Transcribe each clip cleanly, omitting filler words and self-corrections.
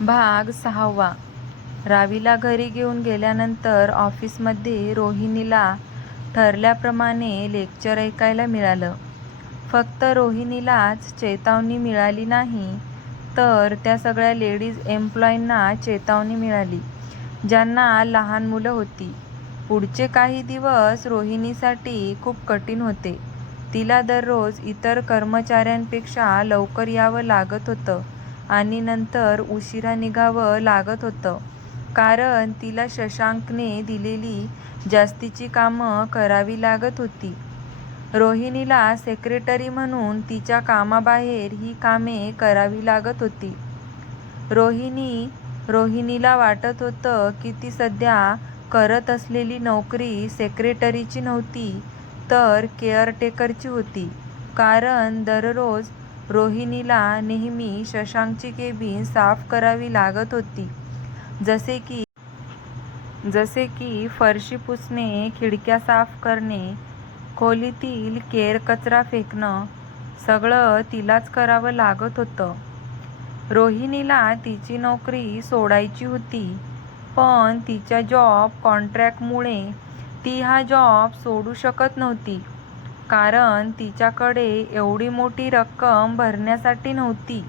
भाग 6. रावीला घरी घेऊन गेल्यानंतर ऑफिसमध्ये रोहिणीला ठरल्याप्रमाणे लेक्चर ऐकायला मिळालं. फक्त रोहिणीलाच चेतावणी मिळाली नाही, तर त्या सगळ्या लेडीज एम्प्लॉईंना चेतावणी मिळाली, ज्यांना लहान मुलं होती. पुढचे काही दिवस रोहिणीसाठी खूप कठीण होते. तिला दररोज इतर कर्मचाऱ्यांपेक्षा लवकर यावं लागत होतं आणि नंतर उशिरा निघावं लागत होतं, कारण तिला शशांकने दिलेली जास्तीची कामं करावी लागत होती. रोहिणीला सेक्रेटरी म्हणून तिच्या कामाबाहेर ही कामे करावी लागत होती. रोहिणीला वाटत होतं की ती सध्या करत असलेली नोकरी सेक्रेटरीची नव्हती, तर केअरटेकरची होती, कारण दररोज रोहिणीला नेहमी शशांकची केबिन साफ करावी लागत होती, जसे की फरशी पुसणे, खिडक्या साफ करणे, खोलीतील केर कचरा फेकणं, सगळं तिलाच करावं लागत होतं. रोहिणीला तिची नोकरी सोडायची होती, पण तिच्या जॉब कॉन्ट्रॅक्टमुळे ती हा जॉब सोडू शकत नव्हती, कारण तिच्याकडे एवढी मोठी रक्कम भरण्यासाठी नव्हती.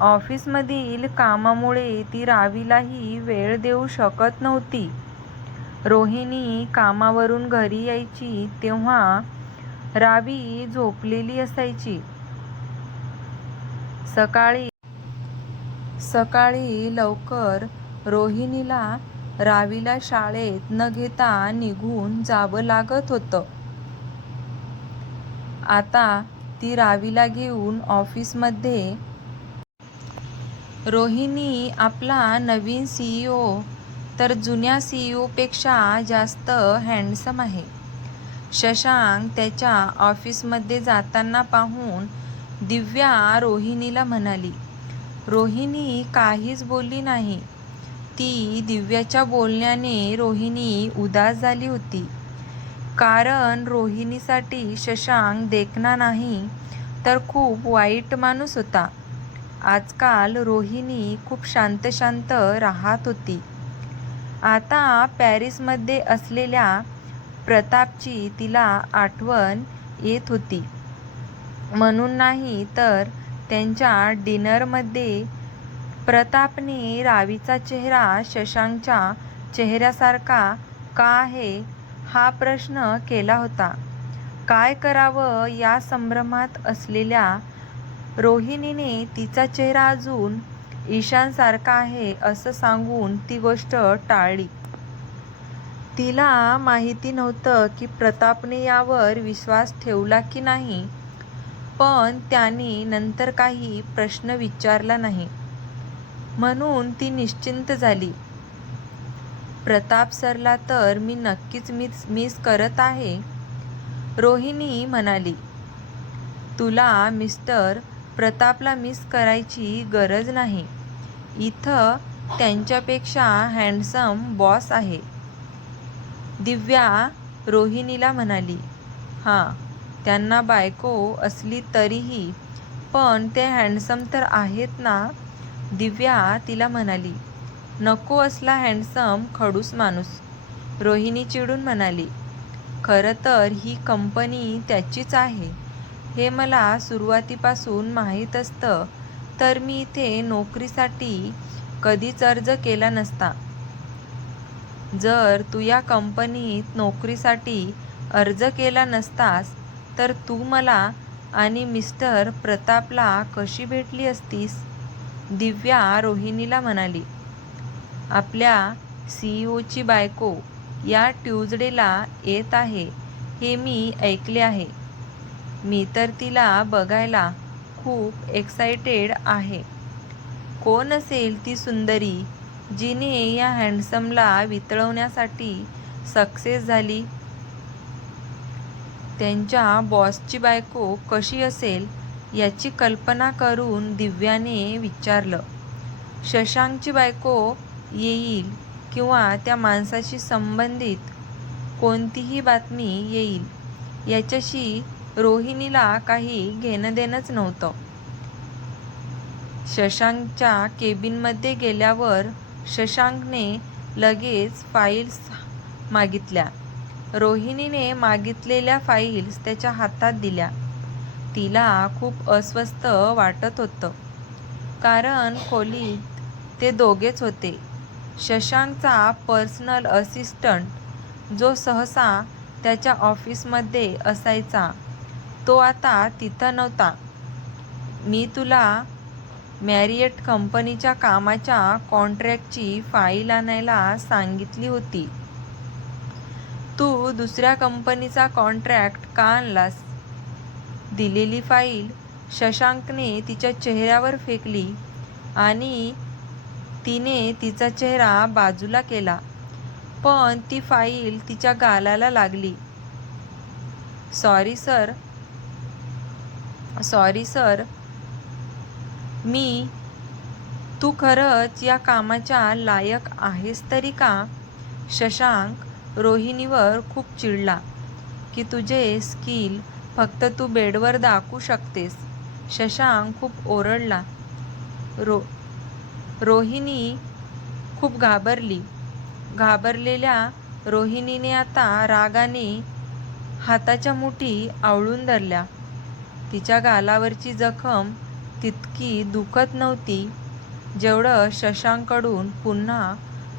ऑफिसमधील कामामुळे ती रावीलाही वेळ देऊ शकत नव्हती. रोहिणी कामावरून घरी यायची तेव्हा रावी झोपलेली असायची. सकाळी लवकर रोहिणीला रावीला शाळेत न घेता निघून जावं लागत होतं. आता ती रावीला घेऊन ऑफिसमध्ये. रोहिणी आपला नवीन CEO तर जुन्या CEOपेक्षा जास्त हँडसम आहे. शशांक त्याच्या ऑफिसमध्ये जाताना पाहून दिव्या रोहिणीला म्हणाली. रोहिणी काहीच बोलली नाही. ती दिव्याच्या बोलण्याने रोहिणी उदास झाली होती, कारण रोहिणीसाठी शशांक देखणा नाही, तर खूप वाईट माणूस होता. आजकाल रोहिणी खूप शांत राहत होती. आता पॅरिसमध्ये असलेल्या प्रतापची तिला आठवण येत होती. म्हणून नाही तर त्यांच्या डिनरमध्ये प्रतापने रावीचा चेहरा शशांकच्या चेहऱ्यासारखा का आहे हा प्रश्न केला होता. काय करावं या संभ्रमात असलेल्या रोहिणीने तिचा चेहरा अजून ईशानसारखा आहे असं सांगून ती गोष्ट टाळली. तिला माहिती नव्हतं की प्रतापने यावर विश्वास ठेवला की नाही, पण त्याने नंतर काही प्रश्न विचारला नाही, म्हणून ती निश्चिंत झाली. प्रताप सरला तर मी नक्कीच मिस करत आहे, रोहिणी म्हणाली. तुला मिस्टर प्रतापला मिस करायची गरज नाही. इथं त्यांच्यापेक्षा हँडसम बॉस आहे, दिव्या रोहिणीला म्हणाली. हां, त्यांना बायको असली तरीही, पण ते हँडसम तर आहेत ना, दिव्या तिला म्हणाली. नको असला हँडसम खडूस माणूस, रोहिणी चिडून म्हणाली. खरं तर ही कंपनी त्याचीच आहे, हे मला सुरुवातीपासून माहीत असतं तर मी इथे नोकरीसाठी कधीच अर्ज केला नसता. जर तू या कंपनीत नोकरीसाठी अर्ज केला नसतास तर तू मला आणि मिस्टर प्रतापला कशी भेटली असतीस, दिव्या रोहिणीला म्हणाली. आपल्या CEOची बायको या ट्यूजडेला येत आहे हे मी ऐकले आहे. मी तर तिला बघायला खूप एक्सायटेड आहे. कोण असेल ती सुंदरी जिने या हँडसमला वितळवण्यासाठी सक्सेस झाली? त्यांच्या बॉसची बायको कशी असेल याची कल्पना करून दिव्याने विचारलं. शशांकची बायको येईल किंवा त्या माणसाशी संबंधित कोणतीही बातमी येईल याच्याशी रोहिणीला काही घेणंदेणंच नव्हतं. शशांकच्या केबिनमध्ये गेल्यावर शशांकने लगेच फाईल्स मागितल्या. रोहिणीने मागितलेल्या फाईल्स त्याच्या हातात दिल्या. तिला खूप अस्वस्थ वाटत होतं, कारण खोलीत ते दोघेच होते. शशांकचा पर्सनल असिस्टंट, जो सहसा त्याच्या ऑफिसमध्ये असायचा, तो आता तिथं नव्हता. मी तुला मॅरियट कंपनीच्या कामाच्या कॉन्ट्रॅक्टची फाईल आणायला सांगितली होती. तू दुसऱ्या कंपनीचा कॉन्ट्रॅक्ट का आणलास? दिलेली फाईल शशांकने तिच्या चेहऱ्यावर फेकली आणि तिने तिचा चेहरा बाजूला केला, पण ती फाईल तिच्या गालाला लागली. सॉरी सर, तू खरंच या कामाच्या लायक आहेस तरी का? शशांक रोहिणीवर खूप चिडला की तुझे स्किल फक्त तू बेडवर दाखवू शकतेस. शशांक खूप ओरडला. रोहिणी खूप घाबरली. घाबरलेल्या रोहिणीने आता रागाने हाताच्या मुठी आवळून धरल्या. तिच्या गालावरची जखम तितकी दुखत नव्हती जेवढं शशांककडून पुन्हा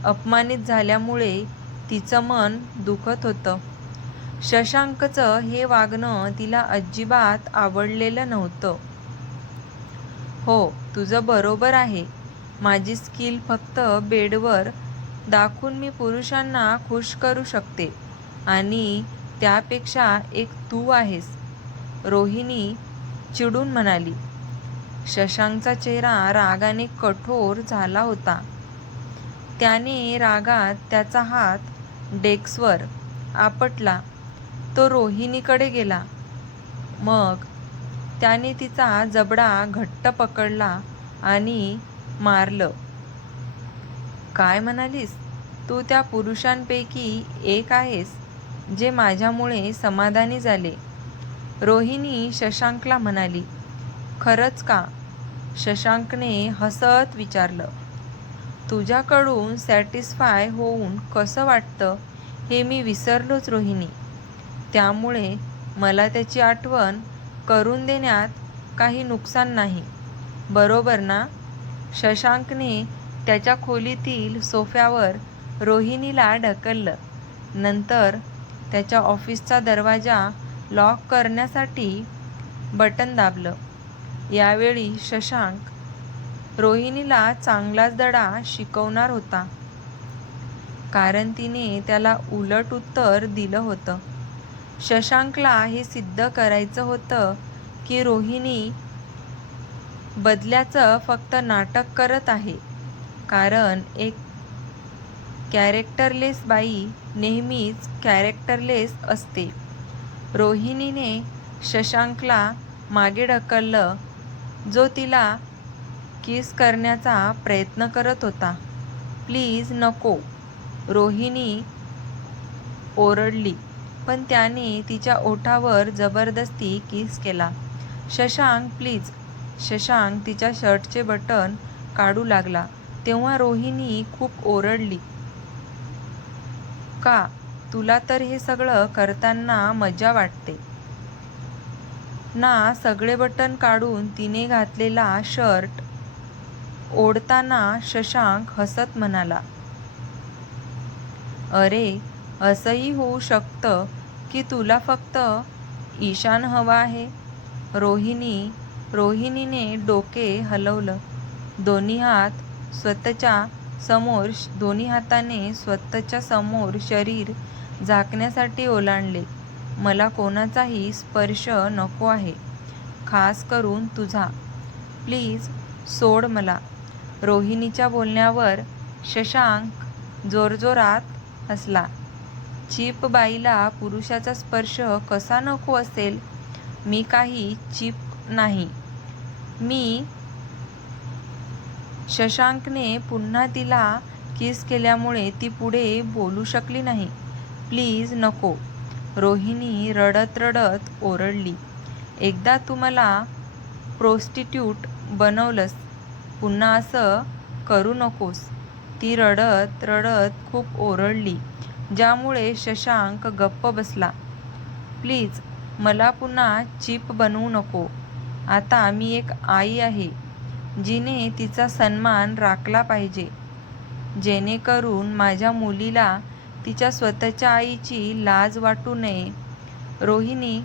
अपमानित झाल्यामुळे तिचं मन दुखत होतं. शशांकचं हे वागणं तिला अजिबात आवडलेलं नव्हतं. हो, तुझं बरोबर आहे. माझी स्किल फक्त बेडवर दाखवून मी पुरुषांना खुश करू शकते, आणि त्यापेक्षा एक तू आहेस, रोहिणी चिडून म्हणाली. शशांकचा चेहरा रागाने कठोर झाला होता. त्याने रागात त्याचा हात डेस्कवर आपटला. तो रोहिणीकडे गेला. मग त्याने तिचा जबडा घट्ट पकडला आणि मारलं. काय म्हणालीस? तू त्या पुरुषांपैकी एक आहेस जे माझ्यामुळे समाधानी झाले, रोहिणी शशांकला म्हणाली. खरंच का? शशांकने हसत विचारलं. तुझ्याकडून सॅटिस्फाय होऊन कसं वाटतं हे मी विसरलोच रोहिणी. त्यामुळे मला त्याची आठवण करून देण्यात काही नुकसान नाही, बरोबर ना? शशांकने त्याच्या खोलीतील सोफ्यावर रोहिणीला ढकललं. नंतर त्याच्या ऑफिसचा दरवाजा लॉक करण्यासाठी बटन दाबलं. यावेळी शशांक रोहिणीला चांगलाच धडा शिकवणार होता, कारण तिने त्याला उलट उत्तर दिलं होतं. शशांकला हे सिद्ध करायचं होतं की रोहिणी बदल्याचं फक्त नाटक करत आहे, कारण एक कॅरेक्टरलेस बाई नेहमीच कॅरेक्टरलेस असते. रोहिणीने शशांकला मागे ढकललं, जो तिला किस करण्याचा प्रयत्न करत होता. प्लीज नको, रोहिणी ओरडली, पण त्याने तिच्या ओठावर जबरदस्ती किस केला. शशांक प्लीज. शशांक तिच्या शर्टचे बटन काढू लागला तेव्हा रोहिणी खूप ओरडली. का? तुला तर हे सगळं करताना मजा वाटते ना? सगळे बटन काढून तिने घातलेला शर्ट ओढताना शशांक हसत म्हणाला. अरे, असंही होऊ शकतं की तुला फक्त ईशान हवा आहे. रोहिणीने डोके हलवलं. दोन्ही हाताने स्वतःच्या समोर शरीर झाकण्यासाठी ओलांडले. मला कोणाचाही स्पर्श नको आहे, खास करून तुझा. प्लीज सोड मला. रोहिणीच्या बोलण्यावर शशांक जोरजोरात हसला. चीप बाईला पुरुषाचा स्पर्श कसा नको असेल? मी काही चीप नाही. शशांकने पुन्हा तिला किस केल्यामुळे ती पुढे बोलू शकली नाही. प्लीज नको, रोहिणी रडत रडत ओरडली. एकदा तू मला प्रोस्टिट्यूट बनवलंस, पुन्हा असं करू नकोस. ती रडत रडत खूप ओरडली, ज्यामुळे शशांक गप्प बसला. प्लीज मला पुन्हा चीप बनवू नको. आता मी एक आई आहे, जिने तिचा सन्मान राखला पाहिजे, जेणेकरून माझ्या मुलीला तिच्या स्वतःच्या आईची लाज वाटू नये. रोहिणी